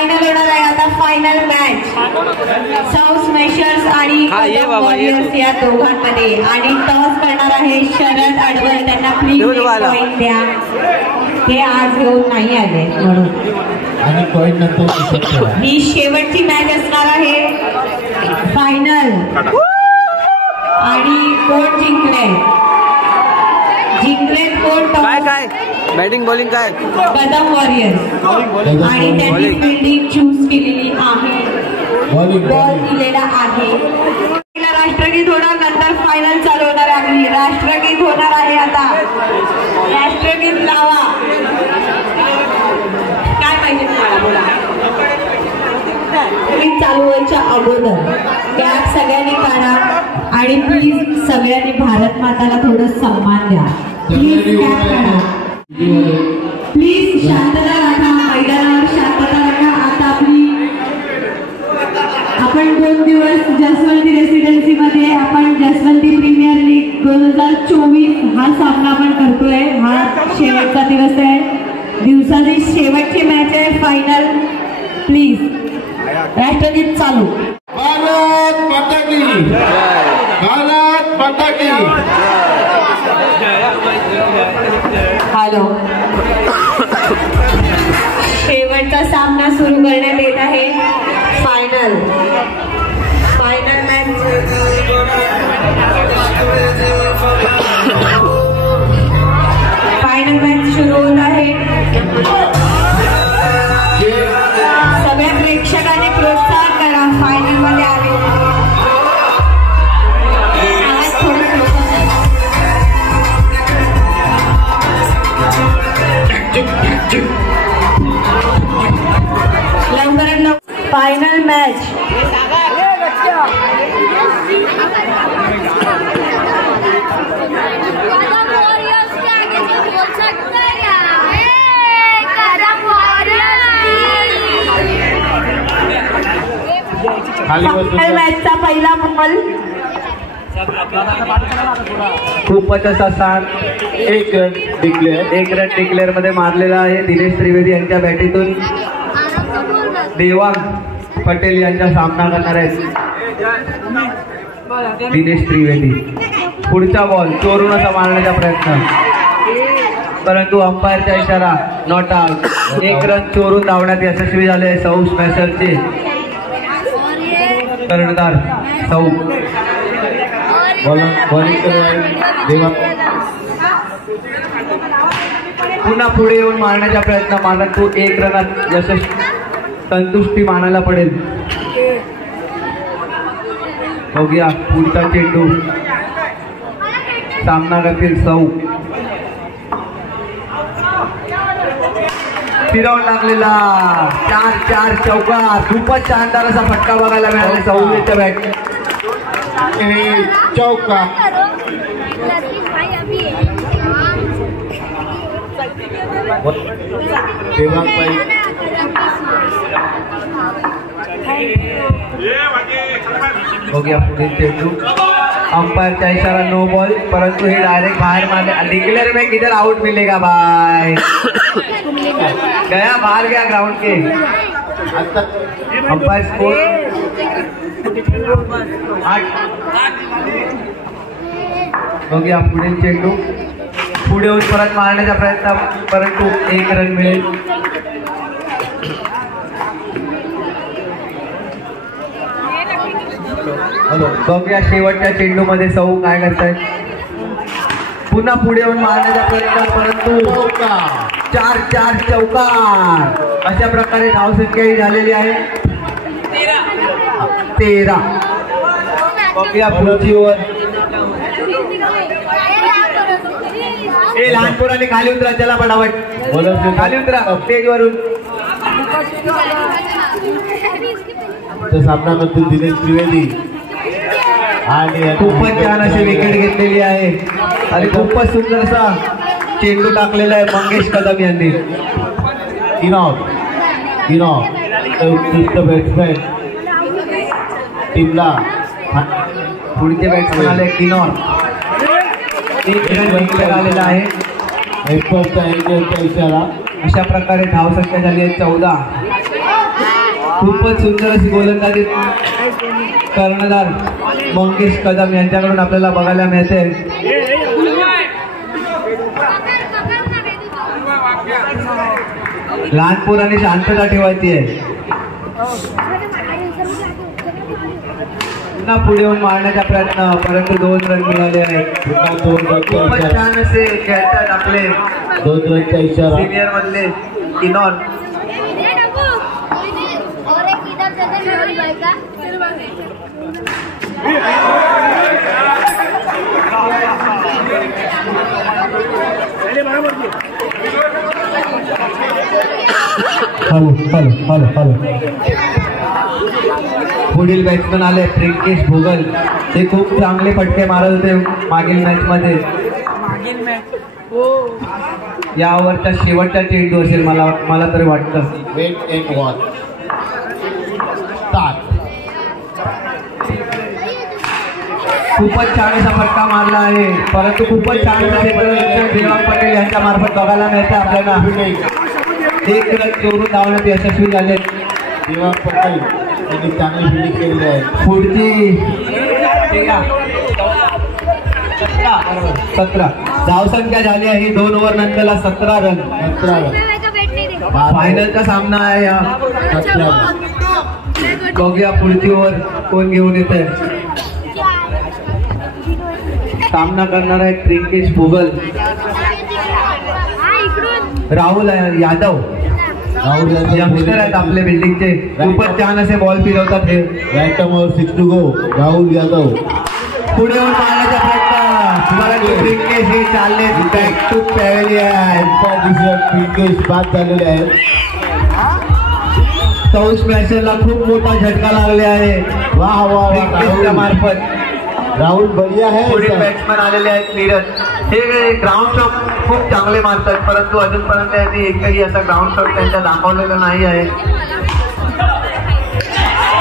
Final होणार आहे आता. फायनल मॅच साऊथ स्मॅशर्स आणि वॉरियर्स या दोघांमध्ये. आणि टॉस करणार आहे शरद अडवल. त्यांना प्लीज पॉइंट द्या. ते आज घेऊन नाही आले म्हणून. आणि पॉइंट नंतर ही शेवटची मॅच असणार आहे. फायनल. आणि कोण जिंकले? जिंकलेत कोण? काय बॅटिंग बॉलिंग काय? कदम वॉरियर्स. आणि त्यांनी फिल्डिंग चूज केलेली आहे. बॉल दिलेला आहे. राष्ट्रगीत होणार. नंतर फायनल चालू होणार आहे. आपली राष्ट्रगीत होणार आहे आता. राष्ट्रगीत लावा. काय पाहिजे तुम्हाला बोला. गीत चालू व्हायच्या अगोदर कॅप सगळ्यांनी काढा. आणि प्लीज सगळ्यांनी भारत माताला थोडं सन्मान द्या. प्लीज कॅप काढा. प्लीज शांतता राखा. मैदानावर शांतता राखा. आता आपण 2 दिवस जसवंती रेसिडेन्सी मध्ये आपण जसवंती प्रीमियर लीग 2024 हा सामना आपण करतोय. हा शेवटचा दिवस आहे. दिवसाची शेवटची मॅच आहे. फायनल. प्लीज राष्ट्रगीत चालू. भारत माता की. भारत माता की. हॅलो. शेवटचा सामना सुरू करण्यात येत आहे. Final match. फायनल मॅच सुरू होत आहे. सगळ्या प्रेक्षकांनी प्रोत्साहन करा. फायनल मध्ये आले. फाइनल मैच मैचचा पहिला बॉल खूपच असा साथ. एक रन डिक्लेअर मध्ये मारलेला आहे. दिनेश त्रिवेदी यांच्या बॅटीतून देवांग पटेल यांचा सामना करणार आहेत. दिनेश त्रिवेदी. पुढचा बॉल चोरून असा मारण्याचा प्रयत्न, परंतु अंपायरचा इशारा नॉट आउट. 1 रन चोरून धावण्यात यशस्वी झाले साऊथ स्मॅशरचे कर्णधार सौ. पुन्हा पुढे येऊन मारण्याचा प्रयत्न, परंतु 1 रनात संतुष्टी मानायला पडेल. बघूया पुढचा चेंडू सामना करतील सौ. फिरवून लागलेला 4 चौका. खूपच शानदार असा फटका बघायला मिळाला सौच्या बॅट. चौका. बघूया पुढील चेंडू. अंपायरचा इशारा नो बॉल, परंतु हे डायरेक्ट बाहर मारने. डिक्लेयर में किधर आउट मिलेगा भाई. गया बाहर गया ग्राउंड के. Umpire score 8. बघूया पुढील चेंडू. पुढे येऊन परत मारण्याचा प्रयत्न, परंतु 1 रन मिळेल. बघूया शेवटच्या चेंडू मध्ये सौ काय करतायत. पुन्हा पुढे येऊन मारण्याचा प्रयत्न, परंतु 4 चौकार. अशा प्रकारे धावसंख्या झालेली आहे 13. बघूया पुढची ओव्हर. लहान पोरांनी खाली उतरा. चला पटापट खाली उतरा स्टेज वरून. सामना करतील दिनेश त्रिवेदी. आणि खूपच छान अशी विकेट घेतलेली आहे आणि खूपच सुंदर असा चेंडू टाकलेला आहे मंगेश कदम यांनी. उत्कृष्ट बॅट्समॅन टीमला. पुढचे बॅट्समॅन आले किनॉर. 1 रन आलेला आहे. इशारा. अशा प्रकारे धावसंख्या झाली आहे 14. खूपच सुंदर अशी गोलंदाजी कर्णधार मंगेश कदम यांच्याकडून आपल्याला बघायला मिळते. लहान पोरांनी शांतता ठेवायची आहे. पुन्हा पुढे येऊन मारण्याचा प्रयत्न, परंतु 2 रन मिळाले आहेत. खूपच छान असे खेळतात आपले 2 रनचा इशारा. सिनियर मधले किनॉन. पुढील बॅट्समन आले त्रिंकेश भोगल. ते खूप चांगले फटके मारत होते मागील मॅच मध्ये. या ओव्हरचा शेवटचा चेंडू असेल मला तरी वाटतं. Wait and watch start. खूपच छान असा फटका मारला आहे, परंतु खूपच छान देवांग पटेल यांच्या मार्फत बघायला मिळते आपल्याला. 1 रन चोरून धावण्यात यशस्वी झाले देवांग पटेल यांनी चांगली फिल्डिंग केलेली आहे. पुढची 17 धावसंख्या झाली आहे. 2 ओव्हर नंतरला 17 रन. फायनलचा सामना आहे हा. बघूया पुढची ओव्हर कोण घेऊन येत आहे. सामना करणार आहे त्रिंकेश भोगल, राहुल यादव. यंगस्टर आहेत आपले बिल्डिंगचे. खूपच छान असे बॉल फिरवतात हे. Random over 6 to go. Rahul Yadav पुढे येऊन मारण्याचा प्रयत्न. त्रिंकेश हे चालले बॅक टू पॅव्हेलियन. त्रिंकेश बाद झालेले आहेत. सौश मॅचरला खूप मोठा झटका लागले आहे. वाह वाह त्रिंकेशच्या मार्फत. राहुल बढिया है. पुढील बॅट्समन आलेले आहेत नीरज. हे ग्राउंड शॉट खूप चांगले मारतात, परंतु अजूनपर्यंत त्यांनी एकही असा ग्राउंड शॉट त्यांच्या दाखवलेला नाही आहे.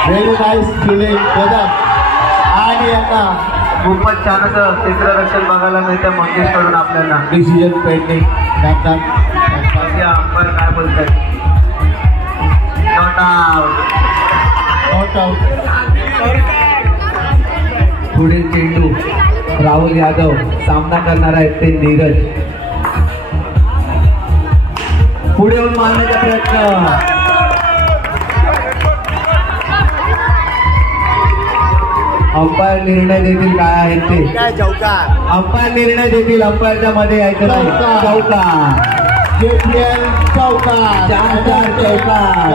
Very nice fielding Kadam. आणि आता खूपच छान असं क्षेत्ररक्षण बघायला मिळतं मंगेश कडून आपल्याला. Decision pending. अंपायर काय बोलतात? Not out. Not out. पुढील चेंडू राहुल यादव. सामना करणार आहेत ते नीरज. पुढे येऊन मारण्याचा प्रयत्न. अंपायर निर्णय देतील काय आहेत ते. अंपायर निर्णय देतील. अंपायरच्या मध्ये यायचं नाही. चौकार. 4 चौकार.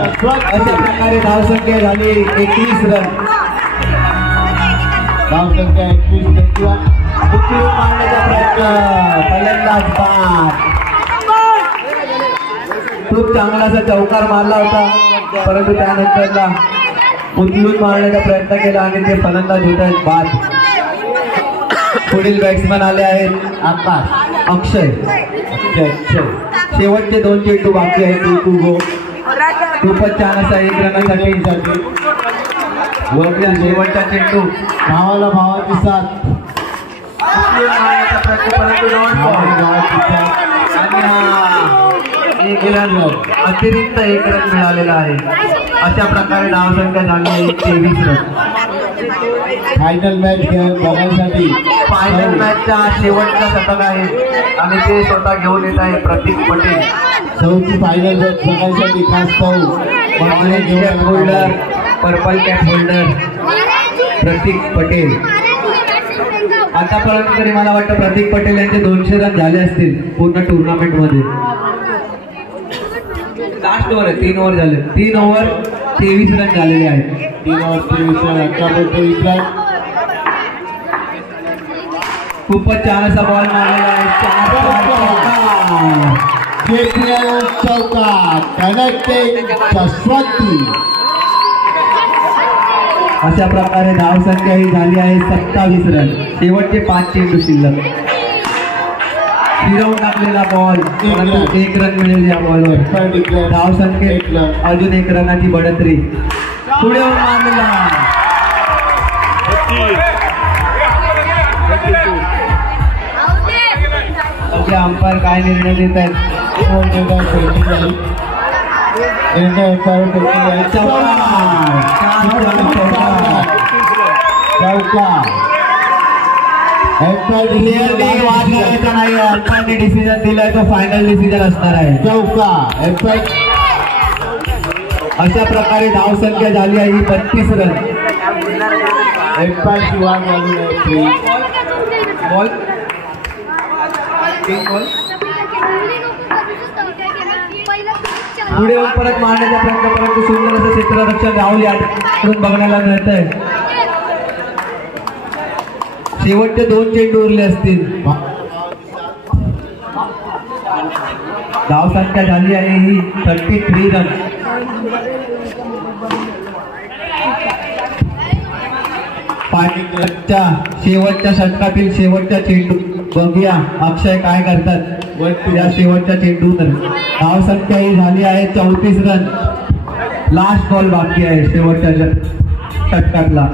अशा प्रकारे धावसंख्या झाली 21 रन. धावसंख्या 21. उचलून मारण्याचा प्रयत्न. फलंदाज बाद. खूप चांगला असा चौकार मारला होता, परंतु त्यानंतरला उचलून मारण्याचा प्रयत्न केला आणि ते फलंदाज होत आहेत बाद. पुढील बॅट्समन आले आहेत आकाश. अक्षय. शेवटचे 2 चेंडू बाकी आहेत. 2 टू गो. खूपच छान असा 1 रनासाठी वरच्या शेवटचा चेंडू. भावाला भावाची साथ. परंतु अतिरिक्त 1 रन मिळालेला आहे. अशा प्रकारे धावसंख्या झाली आहे 23 रन. फायनल मॅच बघण्यासाठी फायनल मॅचचा शेवटचा शतक आहे आणि ते स्वतः घेऊन येत आहे प्रतीक पटेल. चौथी फायनल मॅच बघण्यासाठी खास पाहू होल्डर, पर्पल कॅप होल्डर प्रतीक पटेल. आतापर्यंत तरी मला वाटतं प्रतीक पटेल यांचे 200 रन झाले असतील पूर्ण टुर्नामेंट मध्ये. लास्ट ओव्हर आहे. 3 ओव्हर झाले. 3 ओव्हर 23 रन झालेले आहेत. 3 ओव्हर 23 रन. खूपच छान असा बॉल मारलेला आहे. 4 चौका. कनेक्टिंग जसवंती. अशा प्रकारे धावसंख्या ही झाली आहे 27 रन. शेवटचे 5 चेंडू शिल्लक. फिरवून टाकलेला बॉल, परंतु 1 रन मिळेल या बॉलवर. धावसंख्येत अजून 1 रनाची बढतरी. पुढे येऊन मारलेला. अंपायर काय निर्णय देत आहेत? नाही, अंपायरने डिसिजन दिलाय तो फायनल डिसिजन असणार आहे. चौका. अशा प्रकारे धाव संख्या झाली आहे ही 32 रन. एम्पायरची वाट झाली आहे. बॉल पुढे येऊन परत मारण्याचा प्रयत्न, परंतु सुंदर असं क्षेत्ररक्षण राहुल याकडून बघण्याला मिळत आहे. शेवटचे 2 चेंडू उरले असतील. धाव संख्या झाली आहे ही 33 रन. पाणीच्या शेवटच्या षटकातील शेवटच्या चेंडू बघूया अक्षय काय करतात या शेवटच्या चेंडूवर. धाव संख्या ही झाली आहे 34 रन. लास्ट बॉल बाकी आहे शेवटच्या षटकातला.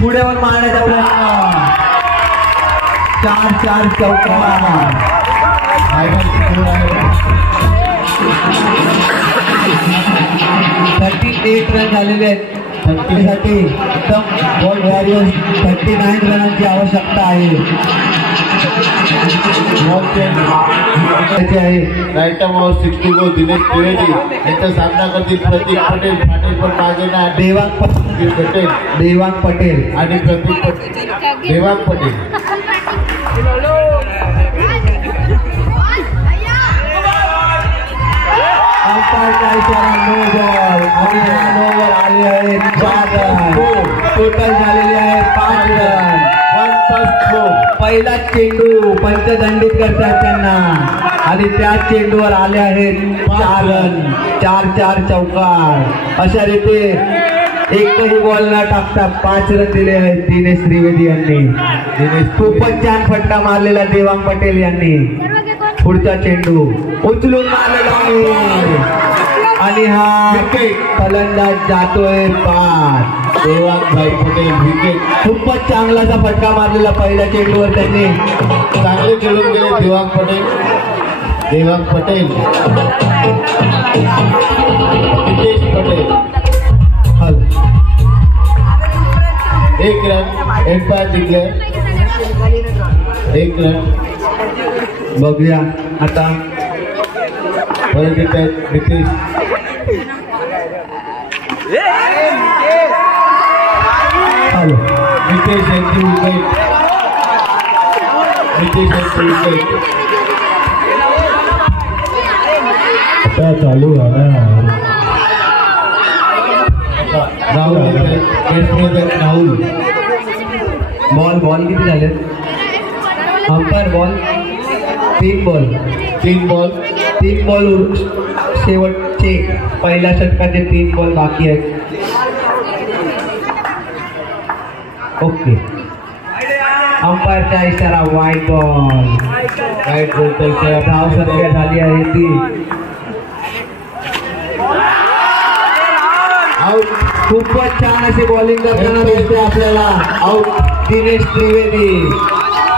पुढे वर मारण्याचा प्रयत्न. 4 चौका. 38 रन झालेले आहेत. साठी एकदम गोल्ड वॉरियर्स 39 रनांची आवश्यकता आहे. राईट अमाउंट 60 गो दिनेश त्रिवेदी यांचा सामना करतील प्रतीक पटेल. पाटील पण मागे ना. देवांग पटेल आणि प्रतीक पटेल. देवांग पटेल. अंपायरचा इशारा नो बॉल आणि नो बॉल आले आहेत 4 रन. टोटल झालेले आहेत 5 रन. 1+4. पहिला चेंडू पंचदंडित करतात त्यांना आणि त्या चेंडूवर आले आहेत 4 रन. 4 चौकार. अशा रीते एकही बॉल न टाकता 5 रन दिले आहेत दिनेश त्रिवेदी यांनी. खूपच छान फटका मारलेला देवांग पटेल यांनी. पुढचा चेंडू उचलून मारलेला आहे आणि हा फलंदाज जातोय बाद. देवांग भाई पटेल विकेट. खूपच चांगलाचा फटका मारलेला पहिल्या चेंडूवर त्यांनी. चांगले खेळून गेले Devang Patel. Devang Patel. Nitesh Patel. 1 run. Umpire declare 1 run. बघूया आता परत येत आहेत नितेश. नितेश यांची विकेट. नितेश यांची विकेट. आता चालू राहुल. बॉल किती झाले? Umpire ball 3 ball. 3 बॉल शेवटचे पहिल्या षटकाचे 3 बॉल बाकी आहेत. ओके. अंपायरचा इशारा वाईट बॉल. वाईट बॉलचा इशारा. धाव संख्या झाली आहे 3. आउट. खूपच छान अशी बॉलिंग करताना दिसते आपल्याला. आउट दिनेश त्रिवेदी.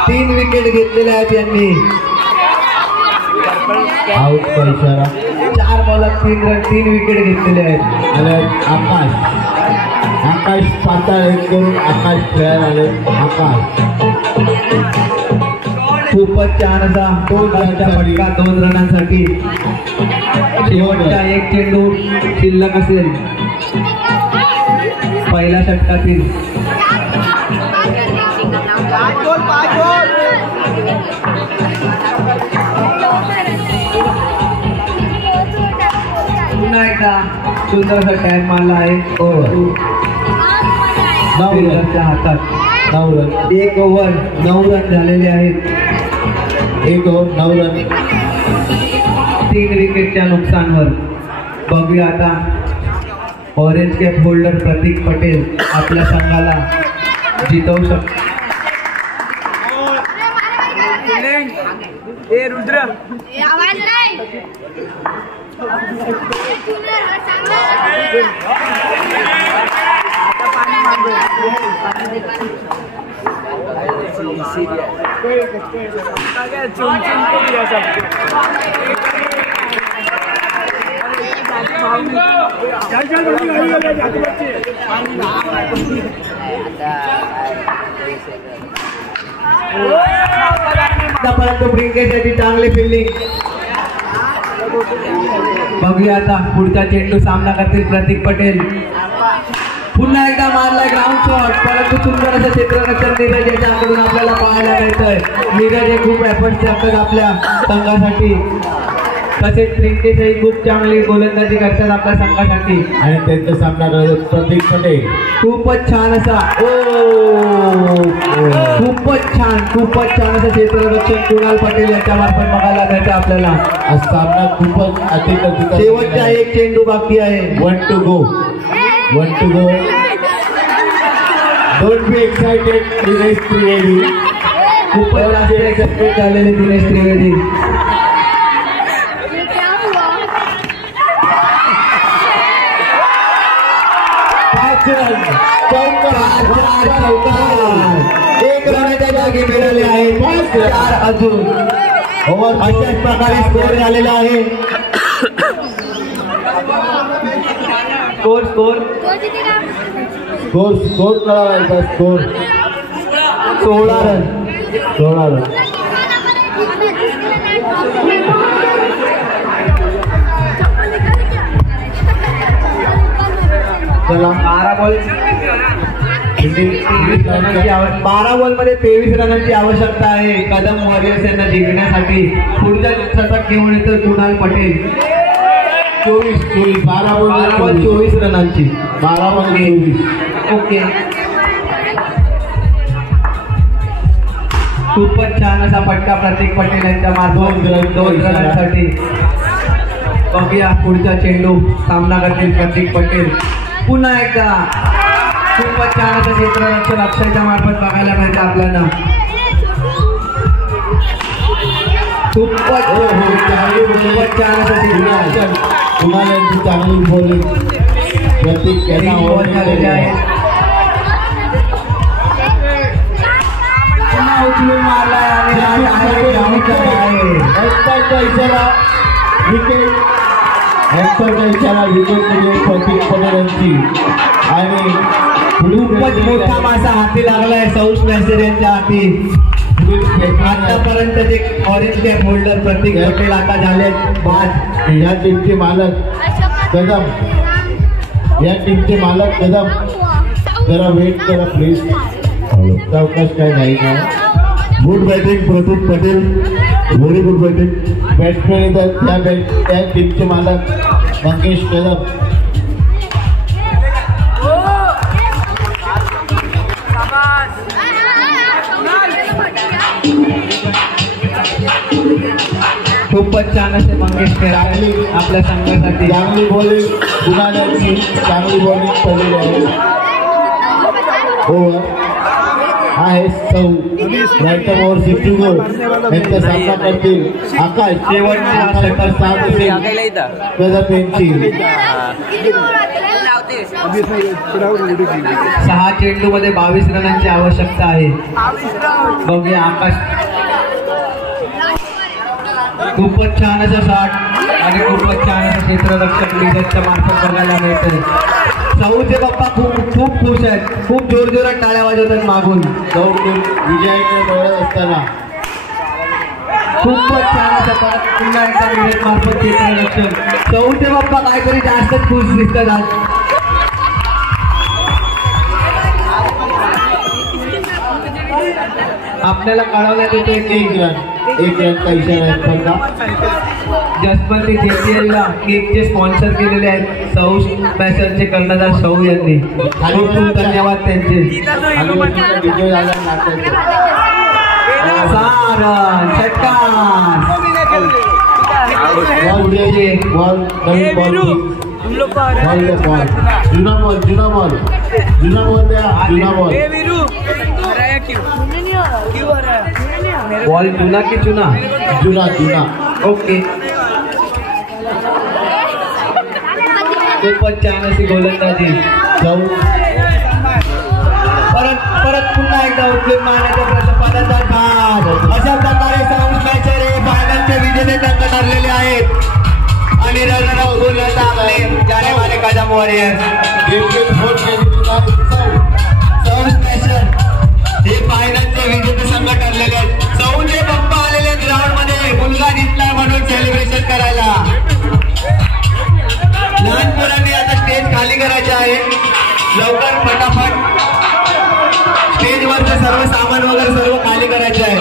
3 विकेट घेतलेल्या आहेत यांनी. आउटचा इशारा. 4 बॉलात 3 रन. 3 विकेट घेतलेले आहेत. आणि आकाश पाताळ करून आकाश खेळायला आले. आकाश खूपच छान असा 2 रनचा फटका 2 रनांसाठी. शेवटचा 1 चेंडू शिल्लक असेल पहिल्या षटकातील. पुन्हा एकदा सुंदर असा टॅग मारला आहे. 9 रनच्या हातात. 9 रन. 1 ओव्हर 9 रन झालेले आहेत. 1 ओव्हर 9 रन. 3 विकेटच्या नुकसानवर. बघूया आता ऑरेंज कॅप होल्डर प्रतीक पटेल आपल्या संघाला जितवू शकतो. परंतु ब्रिंकेसाठी चांगली फिल्डिंग. बघूया आता पुढचा चेंडू सामना करतील प्रतीक पटेल. पुन्हा एकदा मारलाय ग्राउंड शॉट, परंतु सुंदर असं क्षेत्ररक्षण नीरज याच्याकडून आपल्याला पाहायला मिळतंय. नीरज हे खूप एफर्ट्स टाकतात आपल्या संघासाठी, तसेच ब्रिंकेशही खूप चांगली गोलंदाजी करतात आपल्या संघासाठी. आणि त्यांचा सामना करत प्रतीक पटेल. खूपच छान असा खूपच छान असं क्षेत्ररक्षण कुणाल पटेल यांच्या मार्फत बघायला मिळतं आपल्याला. हा सामना खूपच अतिक शेवटचा एक चेंडू बाकी आहे. 1 to go. Don't be excited, Dinesh Trivedi. खूपच जास्त एक्साइटमेंट झालेले दिनेश त्रिवेदी. एक रनाच्या जागी मिळाले आहे. 4 अजून. अशाच प्रकारे स्कोर झालेला आहे. स्कोर कळायचा स्कोर 16 रन. चला 12 बॉल मध्ये 23 रनांची आवश्यकता आहे कदम वॉरियर्स यांना जिंकण्यासाठी. पुढच्या शतक घेऊन येतं Kunal Patel. 12 ball 24 रनांची. 12 ball 24. Okay. खूपच छान असा फटका प्रतीक पटेल यांच्या मार्फत 2 रनांसाठी. बघूया पुढचा चेंडू सामना करतील प्रतीक पटेल. पुन्हा एकदा खूपच छान असं क्षेत्ररक्षण अक्षयच्या मार्फत बघायला मिळतं आपल्याला. खूपच छान असं क्षेत्ररक्षण. कुणाल यांची चांगली बॉलिंग. प्रतीक यांना बॉल झालेले आहे. पुन्हा उचलून मारलाय आणि इशारा विकेट म्हणजे प्रतीक पटेल यांची. आणि खूपच मोठा मासा हाती लागलाय सौश मेसेर यांच्या हाती. आतापर्यंत जे ऑरेंज कॅप होल्डर प्रतीक पटेल आता झाले बाद. या टीमचे मालक कदम जरा वेट करा प्लीज. अवकाश काय नाही का. Good batting Prateek Patel, very good batting. Batsman येतात त्या टीमचे मालक मंगेश कदम. खूपच छान असे मंगेश केरावली आपल्या संघासाठी. चांगली बॉलिंग कुणाल यांची चांगली बॉलिंग पडलेली आहे. ओव्हर आहे 6 राईट ओव्हर 64. यांचा सामना करतील आकाश. शेवटच्या षटक कदम यांची. 6 चेंडू मध्ये 22 रनांची आवश्यकता आहे. बघूया आकाश. खूपच छान असं शॉट आणि खूपच छान असं क्षेत्ररक्षक नीरजच्या मार्फत बघायला मिळतंय. साऊचे बाप्पा खूप खुश आहेत. खूप जोरजोरात टाळ्या वाजवतात मागून. विजयाने मिळत असताना खूपच छान असं परत पुन्हा एकदा नीरज मार्फत क्षेत्ररक्षण. साऊचे बाप्पा काहीतरी जास्तच खुश दिसतात आज. आपल्याला कळवण्यात येते एक रनचा इशारा बघा. जसवंती JPL ला केकचे स्पॉन्सर केलेले आहेत सौश फॅशनचे कर्णधार सौ यांनी. खूप खूप धन्यवाद त्यांचे. 6 रन षटकार. बॉल जुना की जुना. ओके. खूपच छान अशी गोलंदाजी. परत पुन्हा एकदा उचलून मारण्याच्या प्रयत्नाचा भाग. अशा प्रकारे साऊंड मॅचर हे फायनलचे विजेते ठरलेले आहेत. आणि रनर आउट वॉरियर हे फायनलचे विजेते संघ ठरलेले आहेत. चौथे पप्पा आलेले ग्राउंड मध्ये मुलगा जिंकला म्हणून सेलिब्रेशन करायला. लहान मुलांनी आता स्टेज खाली करायचे आहे. लवकर फटाफट स्टेजवरचं सर्व सामान वगैरे सर्व खाली करायचे आहे.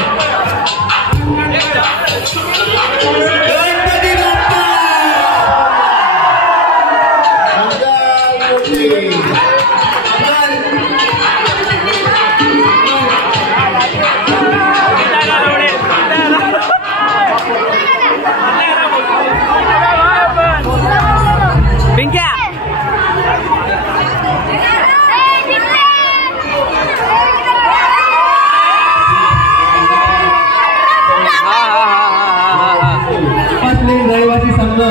रहिवासी संघ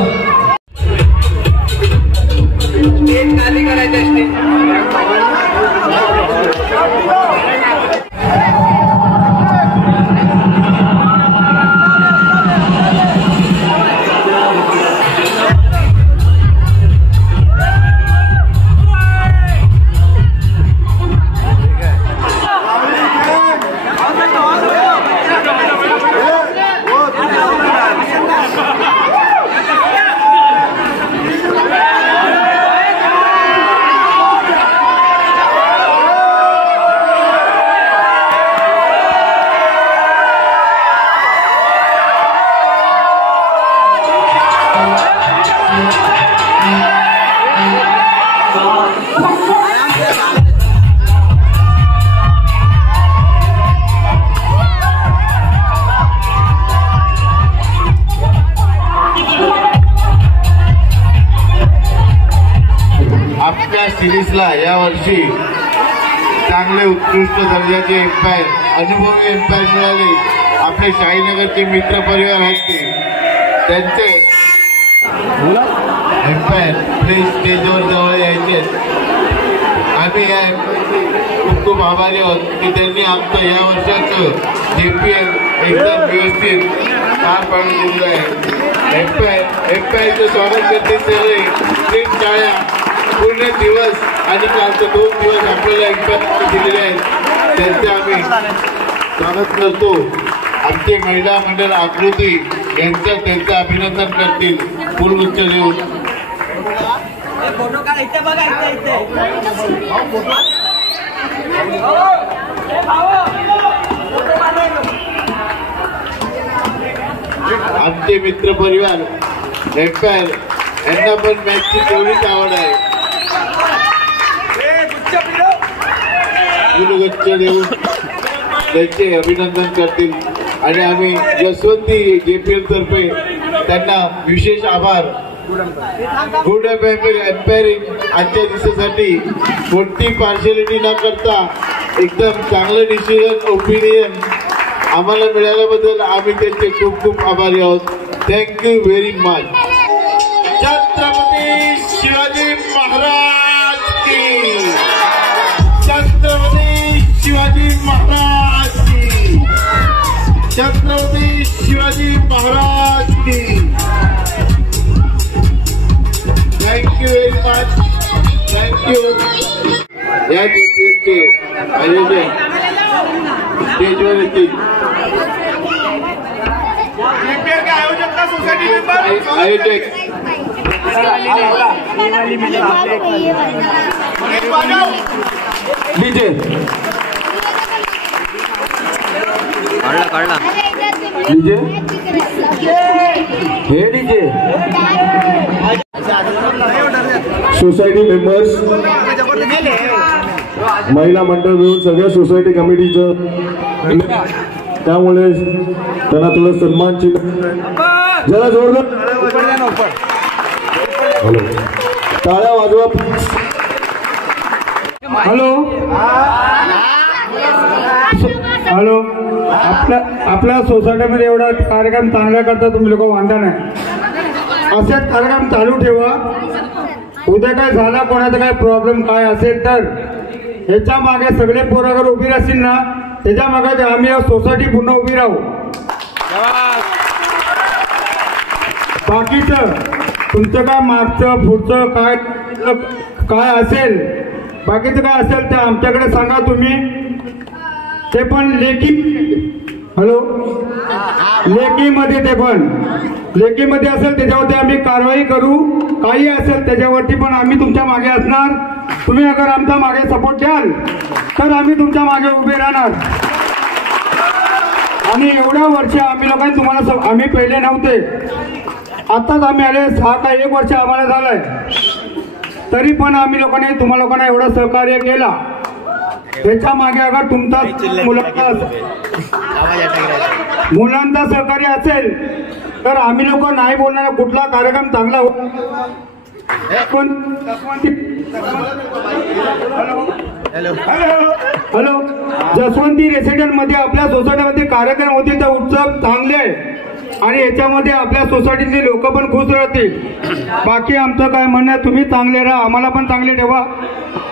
स्टेज खाली करायचे स्टेज. आपल्या सिरीजला या वर्षी चांगले उत्कृष्ट दर्जाचे एम्पायर अनुभवी एम्पायर मिळाले. आपले शाहीनगरचे मित्र परिवार आहेत त्यांचे एम्पायर प्लीज स्टेजवर जवळ यायचे. आम्ही खूप खूप आभारी आहोत की त्यांनी आमचं या वर्षाचं JPL एकदम व्यवस्थित पार पाडून दिलेलं आहे. एम्पायरचं स्वागत करते सगळे. 3 टाळ्या. पूर्ण दिवस आणि कालचे 2 दिवस आपल्याला एम्पायर दिलेले आहेत त्यांचे आम्ही स्वागत करतो. आमचे महिला मंडळ आकृती त्यांचं अभिनंदन करतील फुलगुच्छ देऊन. आमचे मित्र परिवार एम्पायर यांना पण मॅचची तेवढीच आवड आहे. फुलगुच्छ देऊन त्यांचे अभिनंदन करतील आणि आम्ही यशवंती JPL तर्फे त्यांना विशेष आभार. गुड एम्पायरिंग आजच्या दिवसासाठी कोणती पार्शियलिटी न करता एकदम चांगलं डिसिजन ओपिनियन आम्हाला मिळाल्याबद्दल आम्ही त्यांचे खूप खूप आभारी आहोत. Thank you very much. Chhatrapati Shivaji Maharaj की. छत्रपती शिवाजी महाराज की. छत्रपती शिवाजी महाराज की. Thank you very much. थँक्यू. या JPLचे आयोजक स्टेजवर येतील. आयोजक डीजे काढला डीजे हे डीजे सोसायटी मेंबर्स महिला मंडळ मिळून सगळ्या सोसायटी कमिटीचं त्यामुळे त्यांना थोडं सन्मान जरा जोरदार हॅलो टाळ्या वाजवा. हॅलो हॅलो आपल्या सोसायटीमध्ये एवढा कार्यक्रम चांगला करता तुम्ही लोक, वांधा नाही. असेच कार्यक्रम चालू ठेवा. उद्या काय झाला कोणाचा काय प्रॉब्लेम काय असेल तर ह्याच्या मागे सगळे पोरं अगर उभी असतील ना त्याच्या मागे आम्ही सोसायटी पुन्हा उभी राहू. बाकीचं तुमचं काय मागचं पुढचं काय काय असेल, बाकीचं काय असेल ते आमच्याकडे सांगा तुम्ही. ते पण लेखी, हॅलो, लेखीमध्ये, ते पण लेखीमध्ये असेल त्याच्यावरती आम्ही कारवाई करू. काही असेल त्याच्यावरती पण आम्ही तुमच्या मागे असणार. तुम्ही अगर आमच्या मागे सपोर्ट द्याल तर आम्ही तुमच्या मागे उभे राहणार. आणि एवढ्या वर्ष आम्ही लोकांनी तुम्हाला, आम्ही पहिले नव्हते, आताच आम्ही आले, 6 का 1 वर्ष आम्हाला झालंय, तरी पण आम्ही लोकांनी तुम्हाला लोकांना एवढं सहकार्य केला. त्याच्या मागे अगर तुमचा मुलांचा सहकार्य असेल तर आम्ही लोक नाही बोलणार. कुठला कार्यक्रम चांगला हॅलो, जसवंती रेसिडेंट मध्ये आपल्या सोसायटीमध्ये कार्यक्रम होते तर उत्सव चांगले आहे आणि याच्यामध्ये आपल्या सोसायटीतले लोक पण खुश राहतील. बाकी आमचं काय म्हणणं आहे, तुम्ही चांगले राहा, आम्हाला पण चांगले ठेवा.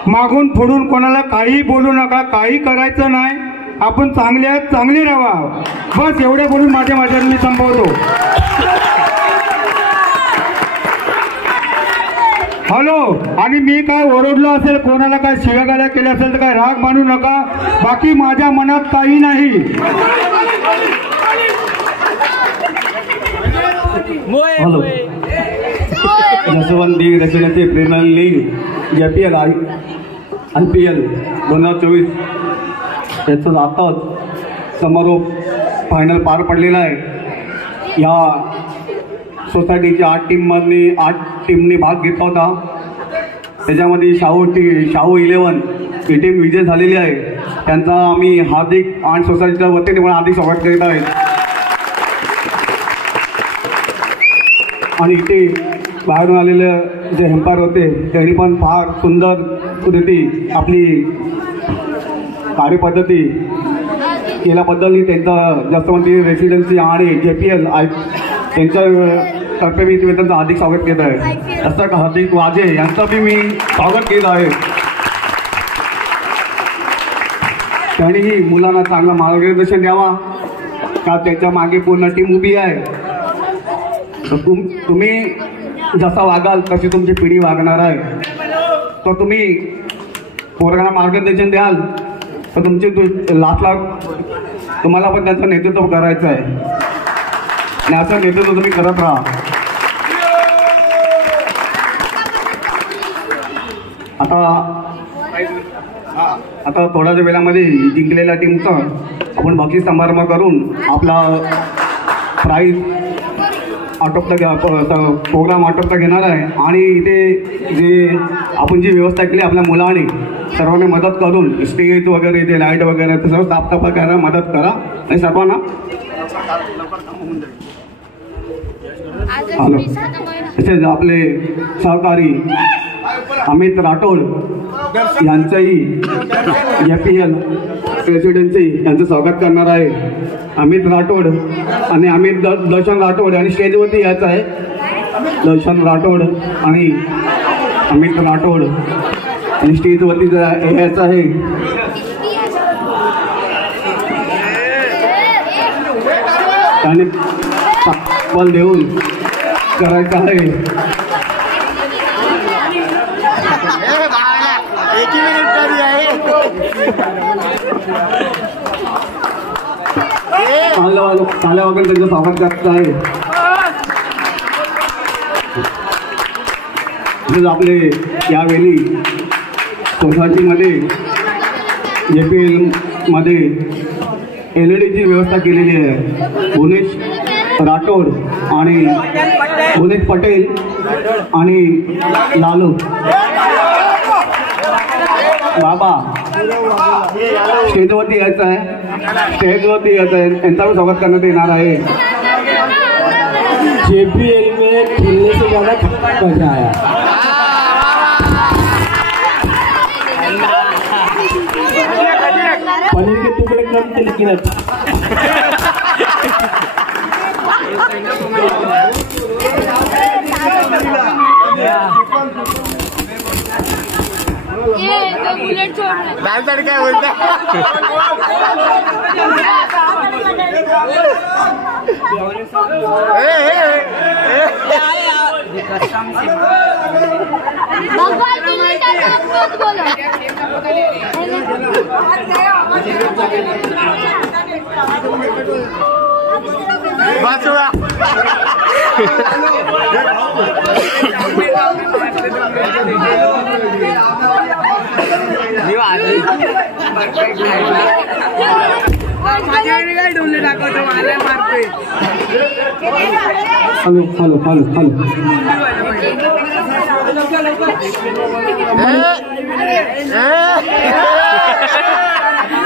मागून फोडून कोणाला काही बोलू नका, काही करायचं नाही. आपण चांगले आहेत, चांगले राहा. बस एवढे बोलून माझ्या मी संपवतो. हॅलो, आणि मी काय ओरडलो असेल, कोणाला काय शिव्यागाळ्या केल्या असेल तर काय राग मानू नका. बाकी माझ्या मनात काही नाही. Hello, Jaswanti residency premier league JPL IPL 2024 याचं आताच समारोप फायनल पार पडलेला आहे. या सोसायटीच्या 8 टीमनी भाग घेतला होता. त्याच्यामध्ये शाहू 11 ही टीम विजय झालेली आहे. त्यांचा आम्ही हार्दिक आणि सोसायटीच्या वतीने पण हार्दिक स्वागत करीत आहे. आणि इथे बाहेरून आलेले जे एम्पायर होते त्यांनी पण फार सुंदर रीती आपली कार्यपद्धती केल्याबद्दल त्यांचा जसवंती रेसिडेन्सी आणि JPL त्यांच्यातर्फे मी त्यांचं हार्दिक स्वागत केलं आहे. तसं हार्दिक वाजे यांचं बी मी स्वागत केलं आहे. त्यांनीही मुलांना चांगलं मार्गदर्शन द्यावा का त्याच्या मागे पूर्ण टीम उभी आहे. तुम्ही जसा वागाल तशी तुमची पिढी वागणार आहे. तर तुम्ही पोरांना मार्गदर्शन द्याल तर तुमची लाखला तुम्हाला पण त्यांचं नेतृत्व करायचं आहे आणि असं नेतृत्व तुम्ही करत राहा. आता थोड्याच वेळामध्ये जिंकलेल्या टीमचा आपण बक्षीस समारंभ करून आपला प्राईज प्रोग्राम आटोपता घेणार आहे. आणि इथे जे आपण जी व्यवस्था केली आपल्या मुलांनी सर्वांनी मदत करून स्टेज वगैरे इथे लाईट वगैरे सर्व साफसफाई करायला मदत करा आणि सर्वांना तसेच आपले सहकारी अमित राठोड यांचंही JPL रेसिडेन्सी यांचं स्वागत करणार आहे. अमित राठोड आणि दर्शन राठोड आणि स्टेजवरती यायचं आहे. दर्शन राठोड आणि अमित राठोड आणि स्टेजवरती यायचं आहे. त्याने बल देऊन करायचं आहे. चाल्या वगैरे त्यांचं स्वागत करत आहे. आपले यावेळी सोसायटीमध्ये JPL मध्ये LEDची व्यवस्था केलेली आहे. भुवनेश राठोड आणि भुवनेश पटेल आणि लालू बाबा स्टेजवरती यायचं आहे. स्टेजवरती यायचं आहे. यांचं स्वागत करण्यात येणार आहे. JPL में खेलने से ज्यादा मजा आया. पनीर के टुकड़े कम थे लेकिन बुलेट छोड़ क्या बोलता भगवान की नीता का मत बोलो। Hello hello hello hello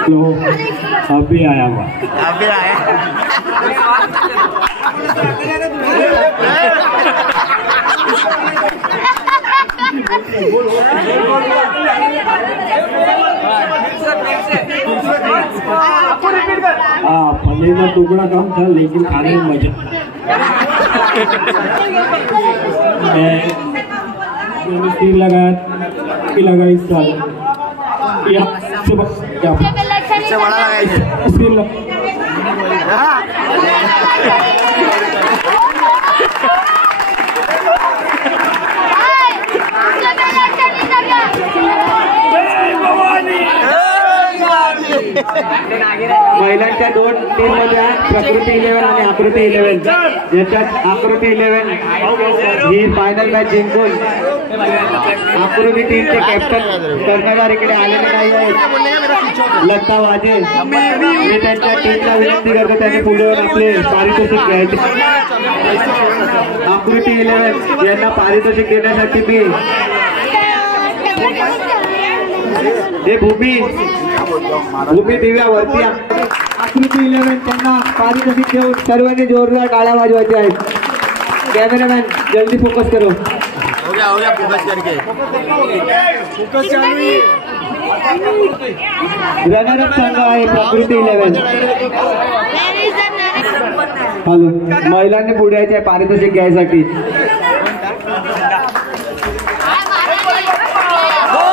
low अभी आया हुआ हाँ पनीर का टुकड़ा कम था लेकिन खाने में मजा मैंने 3 लगाया इस साल महिलांच्या 2 टीममध्ये प्रकृती 11 आणि आकृती 11 याच्यात आकृती 11 ही फायनल मॅच जिंकून आकृती टीमचे कॅप्टन कर्णधार इकडे आलेले नाही आहेत लता वाजे मी त्यांच्या टीमला विनंती करतो त्यांनी पुढे आपले पारितोषिक घ्यायचे आकृती 11 यांना पारितोषिक देण्यासाठी मी हे भूमी दिव्या वरती आकृती 11 त्यांना पारितोषिक घेऊन सर्वांनी जोरदार टाळ्या वाजवायच्या आहेत कॅमेरामॅन जल्दी फोकस करो हो गया फोकस करके फोकस चालू रनरअप संघ आहे प्रकृती 11 हॅलो महिलांनी पुढे यायचे पारितोषिक घ्यायसाठी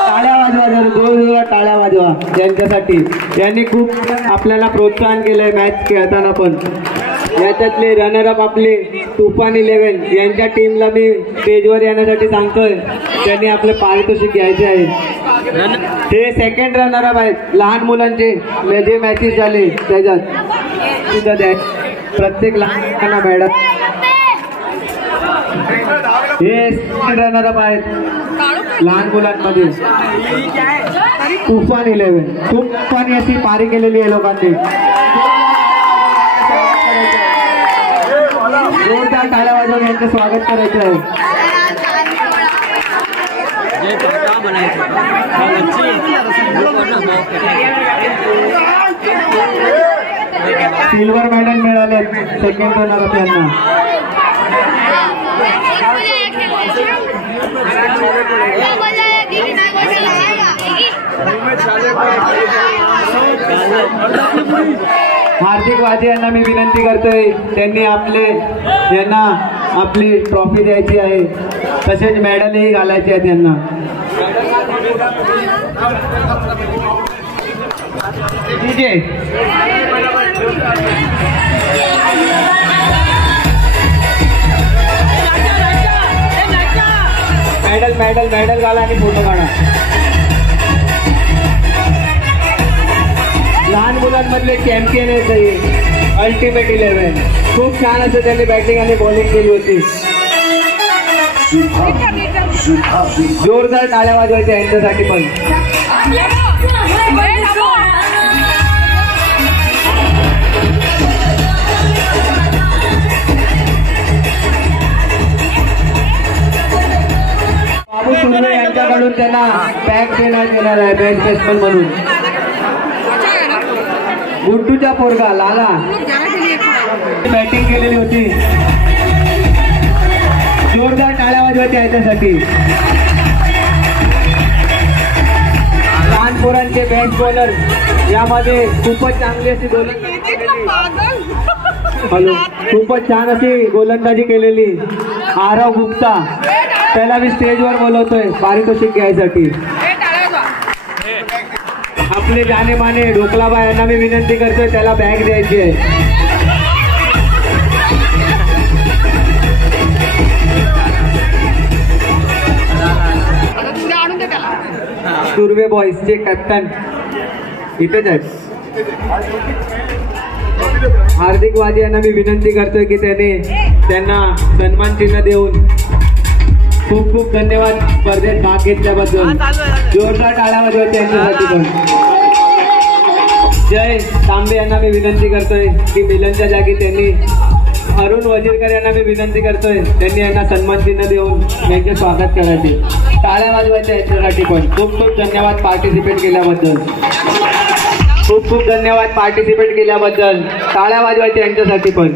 टाळ्या वाजवा जोरदार टाळ्या वाजवा त्यांच्यासाठी यांनी खूप आपल्याला प्रोत्साहन केलंय मॅच खेळताना पण याच्यातले रनरअप आपले तुफान 11 यांच्या टीमला मी स्टेजवर येण्यासाठी सांगतोय त्यांनी आपले पारितोषिक घ्यायचे आहे हे सेकंड रनरअप आहेत लहान मुलांचे जे मॅचेस झाले त्याच्यात सुद्धा द्या प्रत्येक लहान मुलांना मॅडम हे रनरअप आहेत लहान मुलांमध्ये तुफान 11 तुफान अशी पारी केलेली आहे लोकांनी जोरदार टाळ्या वाजवून यांचं स्वागत करायचं आहे सिल्वर मेडल मिळाले सेकंड रनरअप यांना हार्दिक वाजे यांना मी विनंती करतोय त्यांनी यांना आपली ट्रॉफी द्यायची आहे तसेच मेडलही घालायचे आहेत यांना मेडल घाला आणि फोटो काढा लहान मुलांमधले चॅम्पियन आहे ते अल्टिमेट 11 खूप छान असं त्यांनी बॅटिंग आणि बॉलिंग केली होती जोरदार टाळ्या वाजवायच्या यांच्यासाठी पण बाबू सुर्वे यांच्याकडून त्यांना बॅग देण्यात येणार आहे बेस्ट बॅट्समन म्हणून गुड्डूचा पोरगा लाला बॅटिंग केलेली होती जोरदार टाळ्या वाजवायच्या याच्यासाठी लहान पोरांचे बेस्ट बॉलर यामध्ये खूपच चांगली अशी खूपच छान अशी गोलंदाजी केलेली आरव गुप्ता त्याला मी स्टेजवर बोलवतोय पारितोषिक घ्यायसाठी आपले जाने माने ढोकलाबा यांना मी विनंती करतोय त्याला बॅग द्यायची आहे सुर्वे बॉईजचे कॅप्टन इथेच आहेत हार्दिक वाजे यांना मी विनंती करतोय की त्यांना सन्मान चिन्ह देऊन खूप खूप धन्यवाद स्पर्धेत भाग घेतल्याबद्दल जोरदार टाळ्या वाजवायच्या त्यांच्यासाठी पण जय तांबे यांना मी विनंती करतोय की मिलनच्या जागी त्यांनी अरुण वजीरकर यांना मी विनंती करतोय त्यांनी यांना सन्मान चिन्ह देऊन यांचे स्वागत करायचे टाळ्या वाजवायच्या यांच्यासाठी पण खूप खूप धन्यवाद पार्टिसिपेट केल्याबद्दल खूप खूप धन्यवाद पार्टिसिपेट केल्याबद्दल टाळ्या वाजवायच्या यांच्यासाठी पण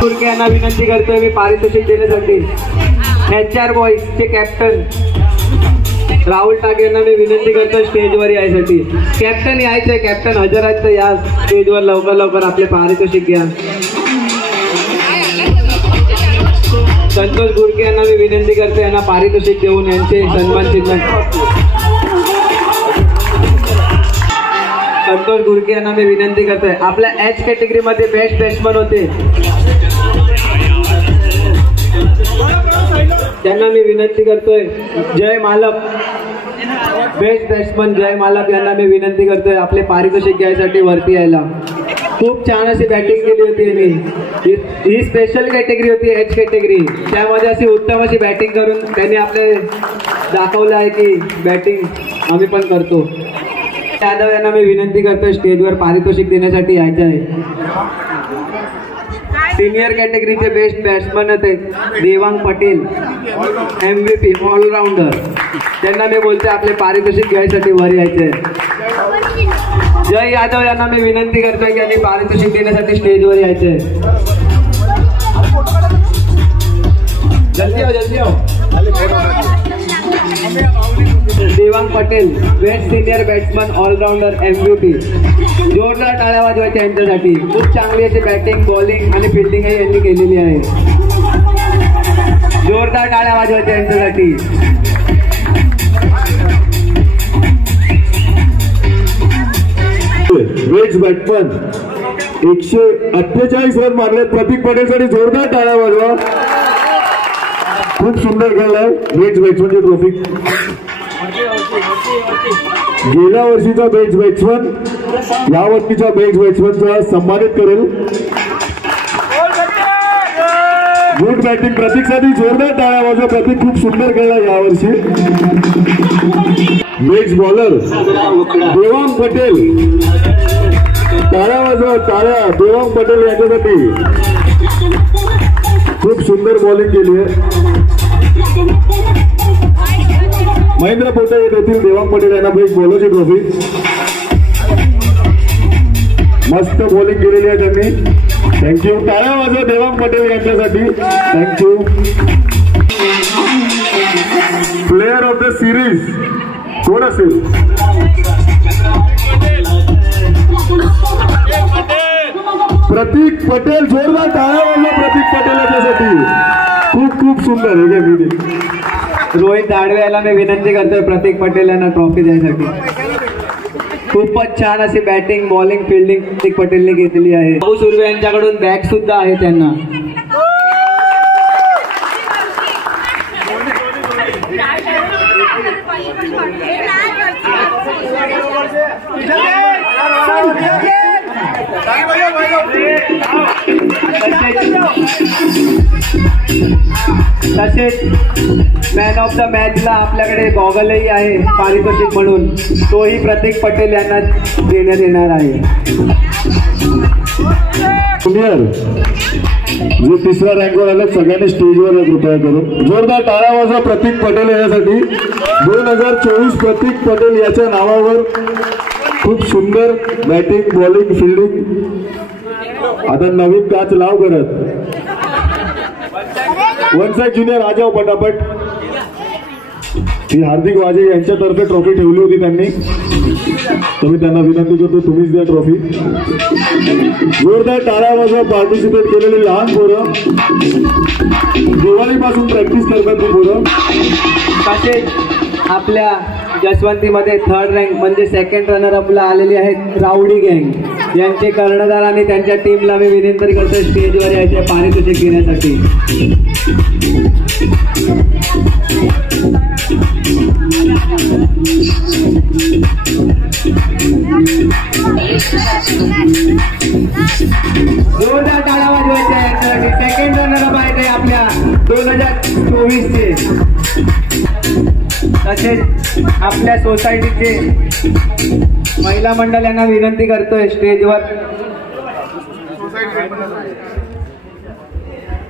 तुर्के यांना विनंती करतोय मी पारितोषिक देण्यासाठी HR बॉईजचे कॅप्टन राहुल टाके यांना मी विनंती करतोय स्टेजवर यायसाठी कॅप्टन यायचंय कॅप्टन हजर आहेत तर या स्टेजवर लवकर आपले पारितोषिक घ्या संतोष गुरके यांना मी विनंती करतोय यांना पारितोषिक देऊन यांचे सन्मान चिन्ह संतोष गुरके यांना मी विनंती करतोय आपल्या H कॅटेगरी मध्ये बेस्ट बॅट्समन होते त्यांना मी विनंती करतोय जय मालक बेस्ट बॅट्समन जय मालक यांना मी विनंती करतोय आपले पारितोषिक घ्यायसाठी वरती यायला खूप छान अशी बॅटिंग केली होती यांनी ही स्पेशल कॅटेगरी होती H कॅटेगरी त्यामध्ये अशी उत्तम अशी बॅटिंग करून त्यांनी आपले दाखवलं आहे की बॅटिंग आम्ही पण करतो यादव यांना मी विनंती करतोय स्टेजवर पारितोषिक देण्यासाठी यायचं आहे सिनियर कॅटेगरीचे बेस्ट बॅट्समन होते देवांग पटेल MVP ऑलराऊंडर त्यांना मी बोलते आपले पारितोषिक घ्यायसाठी वर यायचे जय यादव यांना मी विनंती करतोय की यांनी पारितोषिक देण्यासाठी स्टेजवर यायचे जल्दी हो Devang Patel best senior batsman all rounder MVP जोरदार टाळ्या वाजवायच्या यांच्यासाठी खूप चांगली अशी बॅटिंग बॉलिंग आणि फिल्डिंग यांनी केलेली आहे जोरदार टाळ्या वाजवायच्या यांच्यासाठी बेस्ट बॅट्समन 148 रन मारले प्रतीक पटेलसाठी जोरदार टाळ्या वाजवा खूप सुंदर खेळलाय बेस्ट बॅट्समनची ट्रॉफी गेल्या वर्षीचा बेस्ट बॅट्समन या वर्षीच्या बेस्ट बॅट्समनचा सन्मानित करेल गुड बॅटिंग प्रतीकसाठी जोरदार टाळ्या वाजवा प्रतीक खूप सुंदर खेळला यावर्षी बेस्ट बॉलर देवांग पटेल टाळ्या वाजवा टाळ्या देवांग पटेल यांच्यासाठी खूप सुंदर बॉलिंग केली आहे महेंद्र पोटे येथील देवांग पटेल यांना बेस्ट बॉलरची ट्रॉफी मस्त बॉलिंग केलेली आहे त्यांनी थँक्यू टाळ्या वाजवा देवांग पटेल यांच्यासाठी thank you player of the series कोण असेल प्रतीक पटेल जोरदार टाळ्या वाजवा प्रतीक पटेल यांच्यासाठी खूप खूप सुंदर आहे रोहित दाडवे याला मी विनंती करतोय प्रतीक पटेल यांना ट्रॉफी द्यायसाठी खूपच छान अशी बॅटिंग बॉलिंग फिल्डिंग प्रतीक पटेलने घेतली आहे बाबू सुर्वे यांच्याकडून बॅट सुद्धा आहे त्यांना तसेच मॅन ऑफ द मॅचला आपल्याकडे गॉगलही आहे पारितोषिक म्हणून तोही प्रतीक पटेल यांना देण्यात येणार आहे जे तिसऱ्या रँकवर आले सगळ्यांनी स्टेजवर कृपया करून जोरदार टाळ्या वाजवा प्रतीक पटेल यासाठी 2024 प्रतीक पटेल याच्या नावावर खूप सुंदर बॅटिंग बॉलिंग फिल्डिंग आता नवीन काच लाव करत वन साइड ज्युनियर राजाव पटापट ही हार्दिक वाजे यांच्यातर्फे ट्रॉफी ठेवली होती त्यांनी तुम्ही त्यांना विनंती करतो तुम्हीच द्या ट्रॉफी जोरदार टाळ्या वाजवा पार्टिसिपेट केलेली लहान पोरं दिवाळीपासून प्रॅक्टिस करतात ती पोरं तसेच आपल्या जसवंतीमध्ये 3rd रँक म्हणजे 2nd रनर अपला आलेली आहेत राऊडी गँग यांचे कर्णधार आणि त्यांच्या टीमला मी विनंती करतो स्टेजवर यायचे पारितोषिक घेण्यासाठी जोरदार टाळ्या वाजवायच्या आहेत. सेकंड रनर आहे आपल्या 2024 चे. तसेच आपल्या सोसायटीचे महिला मंडळ यांना विनंती करतोय स्टेजवर.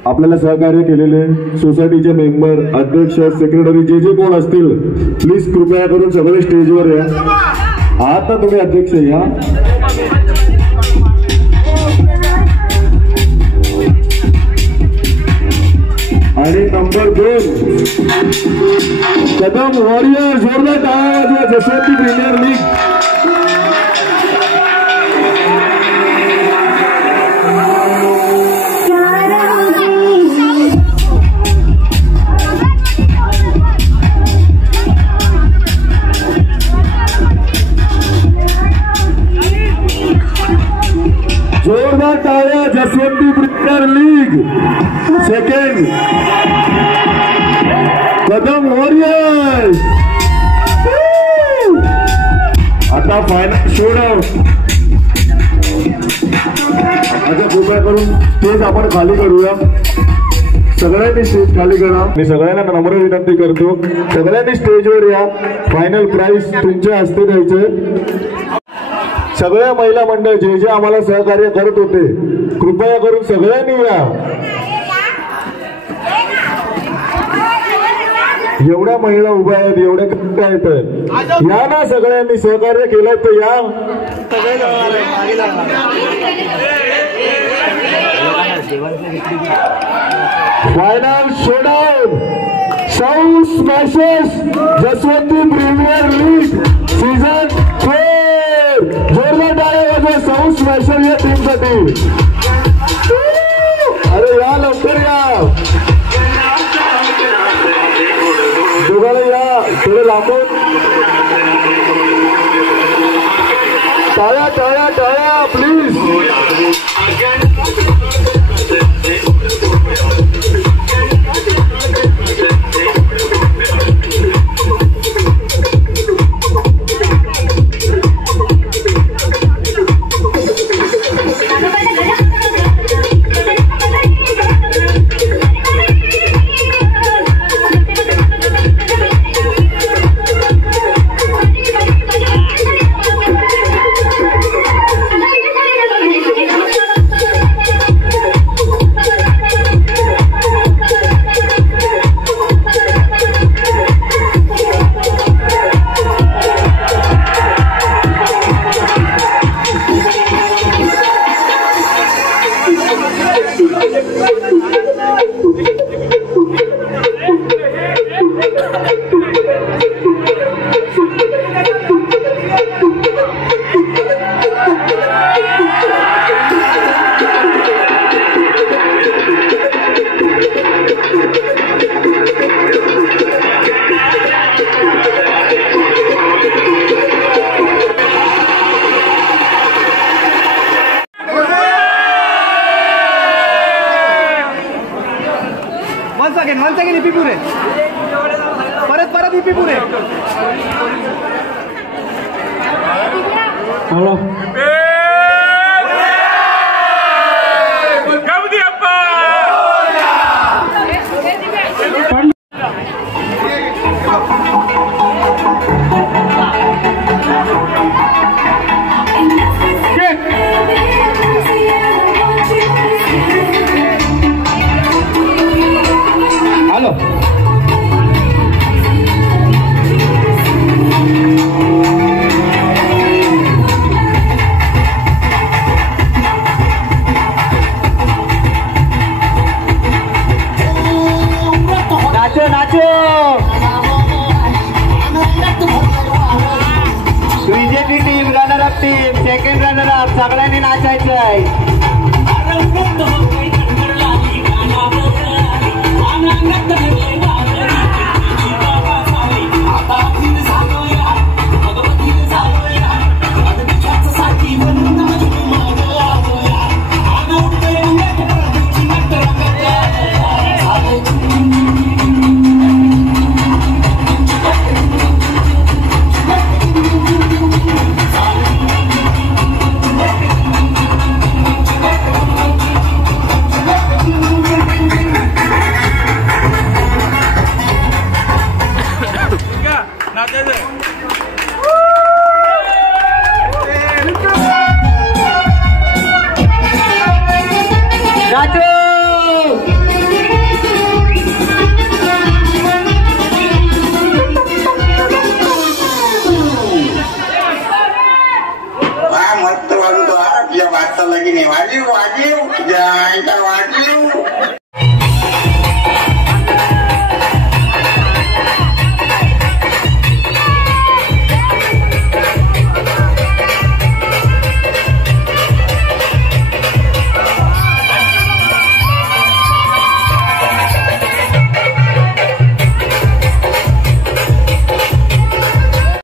आपल्याला सहकार्य केलेले सोसायटीचे मेंबर, अध्यक्ष, सेक्रेटरी जे जे कोण असतील प्लीज कृपया करून सगळे स्टेजवर या. आता तुम्ही अध्यक्ष या. आणि नंबर 2 कदम वॉरियर. जोरदार टाळ्या. Jaswanti premier league. जोरदार टाळ्या. Jaswanti premier league. Second Kadam warriors. आता फायनल शोडाऊन. आता कृपया करून स्टेज आपण खाली करूया. सगळ्यांनी स्टेज खाली करा. मी सगळ्यांना नम्र विनंती करतो, सगळ्यांनी स्टेजवर या. फायनल प्राइज तुमच्या हस्ते द्यायचे. सगळ्या महिला मंडळ जे जे आम्हाला सहकार्य करत होते कृपया करून सगळ्यांनी या. एवढ्या महिला उभ्या आहेत, एवढ्या कट्ट्या आहेत, या ना. सगळ्यांनी सहकार्य केलं तर या. Final showdown. South Smashers Jaswanti premier League season 4. जोरदार टाळ्या वाजवा साऊथ स्मॅशर या टीम साठी. अरे या लवकर या. दोघाला या. थोडे लांबून. टाळ्या टाळ्या टाळ्या प्लीज. वन सेकंड इपी पुरे. परत इपी पुरे. Hello BJP team runner up team second runner up सगळ्यांनी नाचायचं आहे.